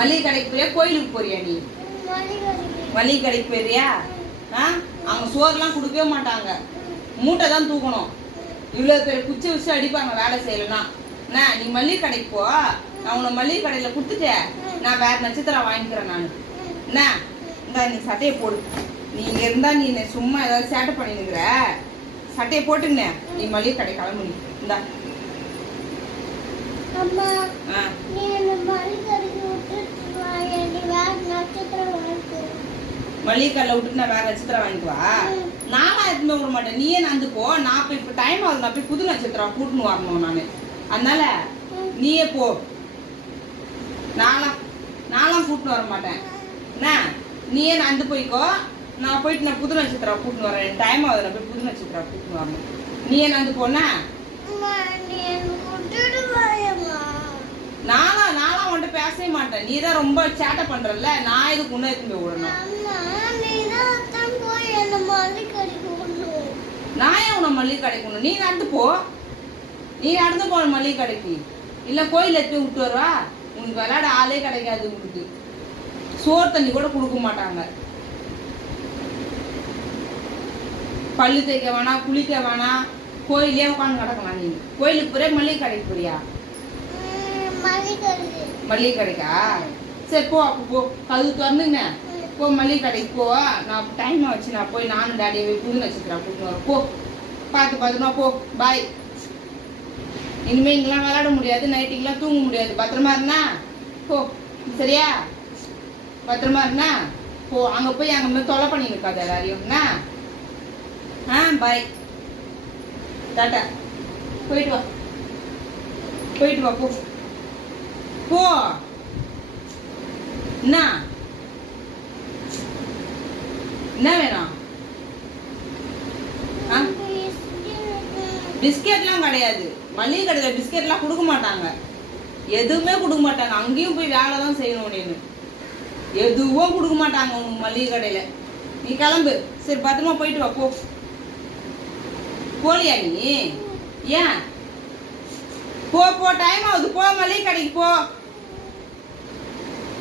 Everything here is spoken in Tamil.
மளிகை கடைக்கு போறியா கோயிலுக்கு போறியா நீ? மளிகை கடைக்கு போறியா? அவங்க சோறுலாம் கொடுக்கவே மாட்டாங்க, மூட்டை தான் தூக்கணும். இவ்வளோ பேர் குச்சி வச்சு அடிப்பாங்க வேலை செய்யலன்னா. என்ன நீ மளிகை கடைக்கு போ, நான் உன்னை மளிகை கடையில் கொடுத்துட்டேன், நான் வேற நட்சத்திரம் வாங்கிக்கிறேன் நான். என்ன இந்தா நீ சட்டையை போடு. நீ இங்கே இருந்தா நீ சும்மா ஏதாவது சேட்டை பண்ணினுக்கிற, சட்டையை போட்டுங்க நீ மளிகை கடை கிளம்பு. இந்தா மளிகை கடையில் விட்டுட்டு நான் வேற நட்சத்திரம் வாங்கிக்குவா? நானா எதுவுமே விட மாட்டேன், நீயே நடந்து போ. நான் போய் இப்போ டைம் ஆகுது, நான் போய் புது நட்சத்திரம் கூட்டுன்னு வரணும் நான். அதனால நீயே போ. நான்லாம் கூட்டின்னு வர மாட்டேன். என்ன நீயே நடந்து போய்க்கோ, நான் போயிட்டு நான் புது நட்சத்திரம் கூட்டின்னு வரேன். டைம் ஆகுது, நான் போய் புது நட்சத்திரம் கூட்டின்னு வரணும். நீயே நடந்து போனா நான்லாம் உன்கிட்ட பேசவே மாட்டேன். நீ தான் ரொம்ப சேட்டை பண்றல, நான் இதுக்கு முன்னே எடுத்து போய் விடணும். நான் ஏன் உன்னை மளிகை கடைக்கணும்? நீ நடந்து போ, நீ நடந்து போ மளிகை கடைக்கு. இல்லை கோயில் எடுத்து போய் விட்டு வருவா? உனக்கு விளையாட ஆளே கிடைக்காது. உங்களுக்கு சோறு தண்ணி கூட கொடுக்க மாட்டாங்க. பல்லு தேய்க்க வேணாம், குளிக்க வேணாம், கோயிலே உட்காந்து கிடக்கலாம். நீங்க கோயிலுக்கு போறியா மளிகை கடைக்கு போறியா? மளிகை கடைக்கா? சரி போ, அப்போ போ, கதவு திறந்துங்க போ, மளிகை கடைக்கு போ. நான் டைம் ஆச்சு, நான் போய் நானும் டேடியை புது நட்சத்திரம் கூட்டின்னு வரேன். போ, பார்த்து பார்த்துமா போ, பாய். இனிமேல் இங்கெல்லாம் விளையாட முடியாது, நைட்டுக்கெல்லாம் தூங்க முடியாது. பத்திரமா இருந்தா போ, சரியா? பத்திரமா இருந்தா போ. அங்கே போய் அங்கே மாதிரி தொலை பண்ணி இருக்காது எல்லாரையும். பாய், டாட்டா. போயிட்டு வா, போயிட்டு வா, போ போ. என்ன வேணும்? பிஸ்கெட்லாம் கிடையாது, மளிகை கடையில் பிஸ்கெட்லாம் கொடுக்க மாட்டாங்க, எதுவுமே கொடுக்க மாட்டாங்க. அங்கேயும் போய் வேலை தான் செய்யணும். நீனு எதுவும் கொடுக்க மாட்டாங்க உனக்கு மளிகை கடையில். நீ கிளம்பு, சரி பத்திரமா போயிட்டு வா, போ. போலியா நீ? ஏன்? போ, டைம் ஆகுது, போ மளிகை கடைக்கு போ.